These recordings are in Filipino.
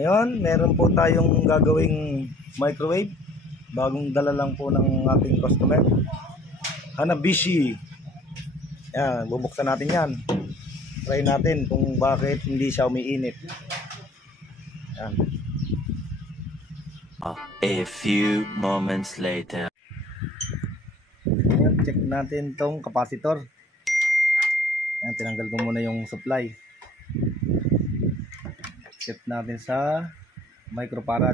Ngayon, meron po tayong gagawing microwave. Bagong dala lang po ng ating customer. Hanabishi. Yan, bubuksan natin yan. Try natin kung bakit hindi siya umiinit. Yan. A few moments later. Yan, check natin tong capacitor. Yan, tinanggal ko muna yung supply. Check natin sa microfarad.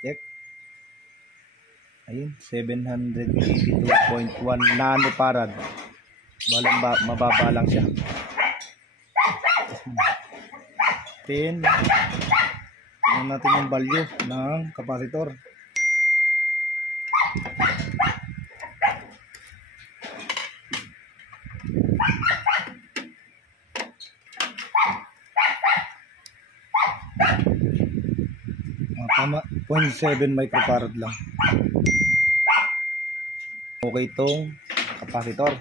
Check. Ayun, 782.1 nanofarad. Balang mababa lang siya. Tingnan natin yung value ng capacitor. Tama, 0.7 microfarad lang. Okay itong capacitor.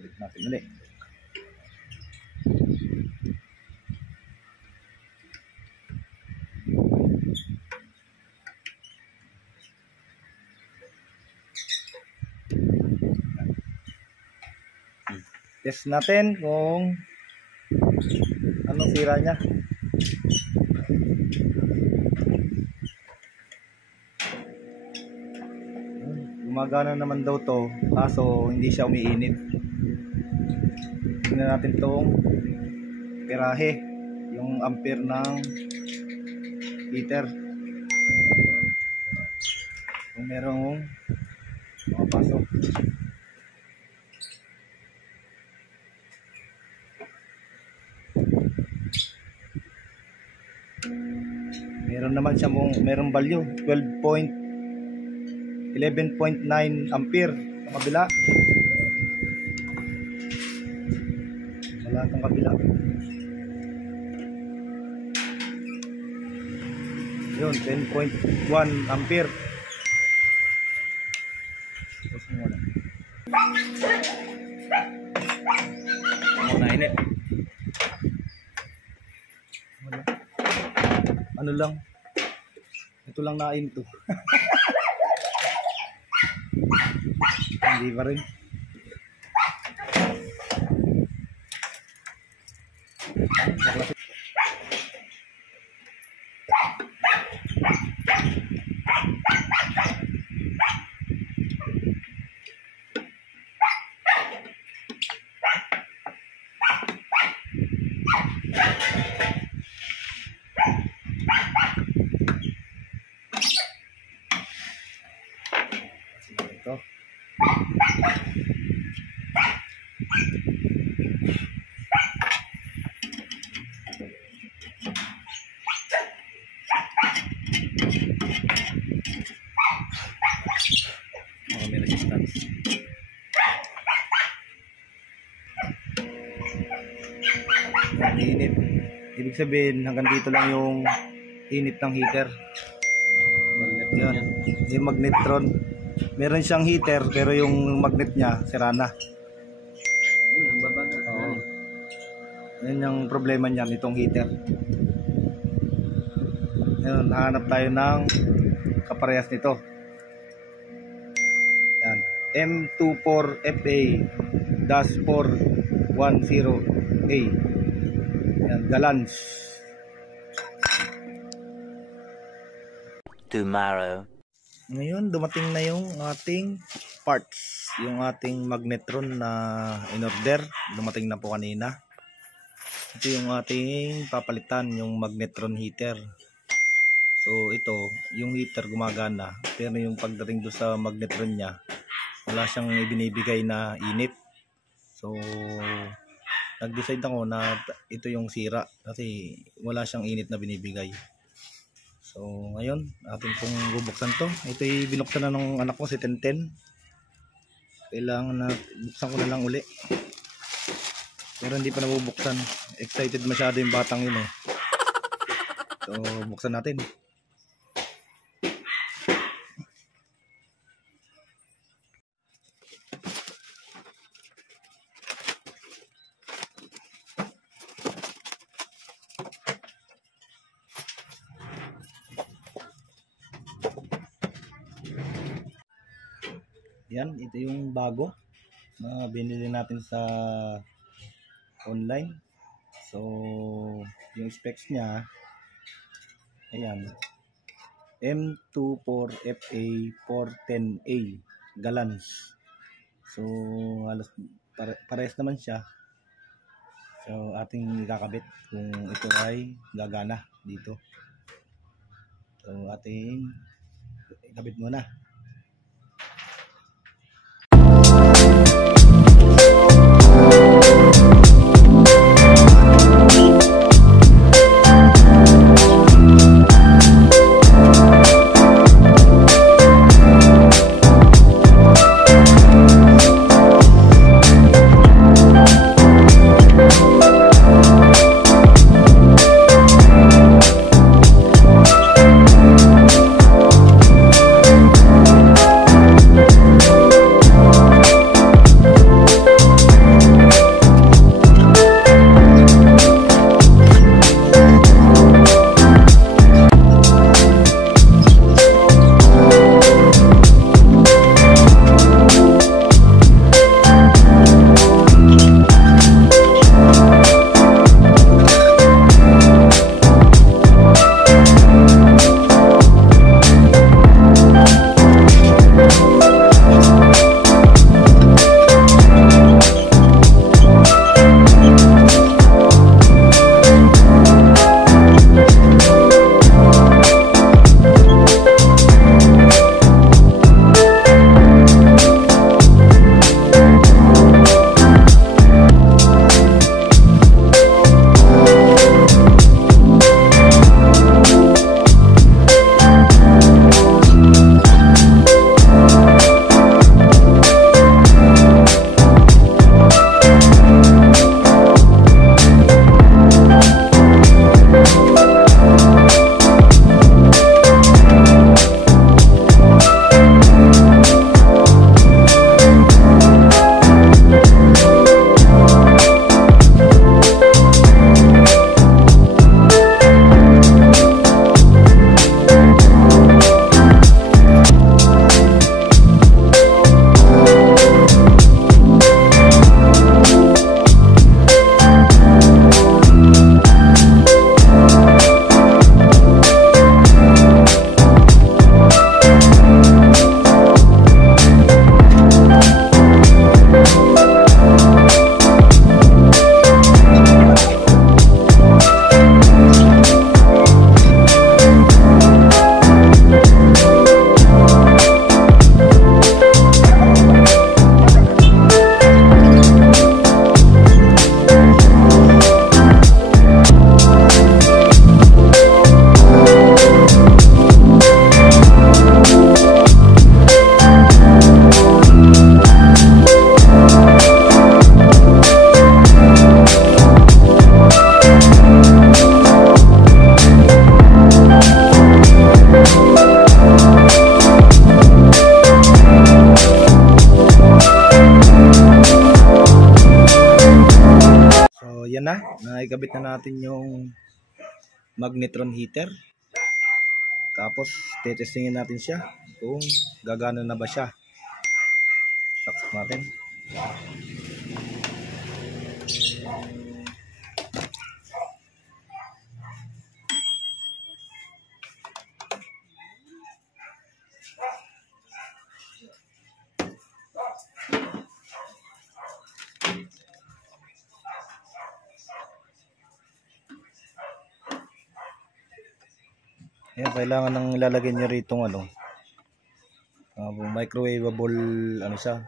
Balik natin ulit. Test natin kung anong sira niya. Gumagana naman daw to, kaso hindi siya umiinit. Tingnan natin tong perahe, yung ampere ng heater. Kung merong makapasok. Meron naman siya merong value 11.9 ampere sa kabila. Wala itong kabila. Yun, 10.1 ampere. Muna init. Ano lang, ito lang nain to. Hindi pa rin. Ito. May resistance. Init. Ibig sabihin hanggang dito lang yung init ng heater. Yan. Yung magnetron. Meron siyang heater pero yung magnet niya sira na. Oo. Yan yung problema niya nitong heater. Ngayon, hahanap tayo ng kaparehas nito. Yan. M24FA-410A. Yan, Galans. Tomorrow. Ngayon, dumating na yung ating parts. Yung ating magnetron na in-order. Dumating na po kanina. Ito yung ating papalitan, yung magnetron heater. So ito, yung heater gumagana, pero yung pagdating doon sa magnetron niya, wala siyang ibinibigay na init. So nag-decide ako na ito yung sira kasi wala siyang init na binibigay. So ngayon atin pong bubuksan to. Ito ay binuksan na ng anak ko si Tenten. Kailangan na buksan ko na lang uli. Pero hindi pa nabubuksan. Excited masyado yung batang yun eh. So buksan natin. Yan, ito yung bago na binili natin sa online. So yung specs niya, ayan, M24FA410A galans. So halos parehas naman siya. So ating ikakabit kung ito ay gagana dito. So ating ikabit muna. Yan na, naikabit na natin yung magnetron heater. Tapos tetestingin natin siya kung gagana na ba siya. Saksak natin. Ayan, kailangan nang ilalagay nyo rito microwavable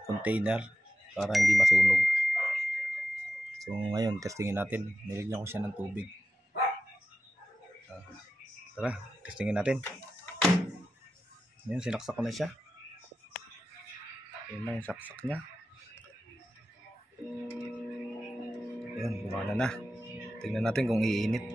container para hindi masunog. So ngayon, testingin natin. Nilagyan ko siya ng tubig. Tara, testingin natin. Ngayon, sinaksak ko na siya. Ayan na yung saksak niya. Ayan, gumana na. Tingnan natin kung iinit.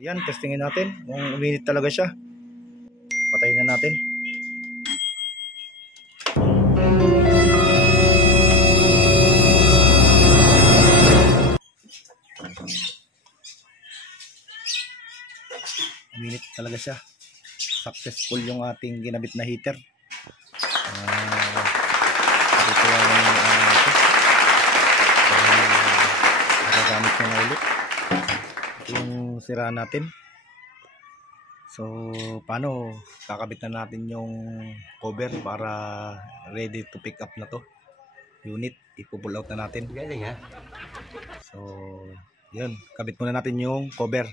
Yan, testingin natin kung uminit talaga siya. Patayin na natin. Uminit talaga siya. Successful yung ating ginabit na heater. Ito yung nagagamit ko na ulit. Yung sira natin. So paano, kakabit na natin yung cover para ready to pick up na to unit. Ipo-pull out na natin. Galing ha? So yun, kabit muna natin yung cover.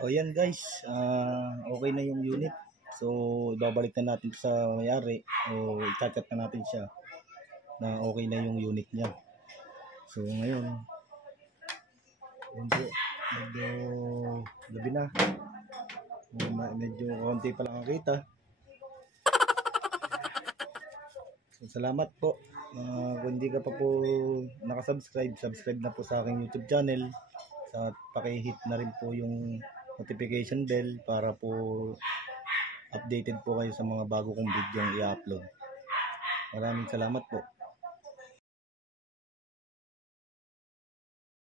O yan guys, okay na yung unit. So ibabalik na natin sa may-ari o i-chat na natin siya na okay na yung unit niya. So ngayon, medyo gabi na. Medyo konti pa lang ang kita. So salamat po. Kung hindi ka pa po nakasubscribe, subscribe na po sa aking YouTube channel. At paki-hit na rin po yung notification bell para po updated po kayo sa mga bago kong video i-upload. Maraming salamat po.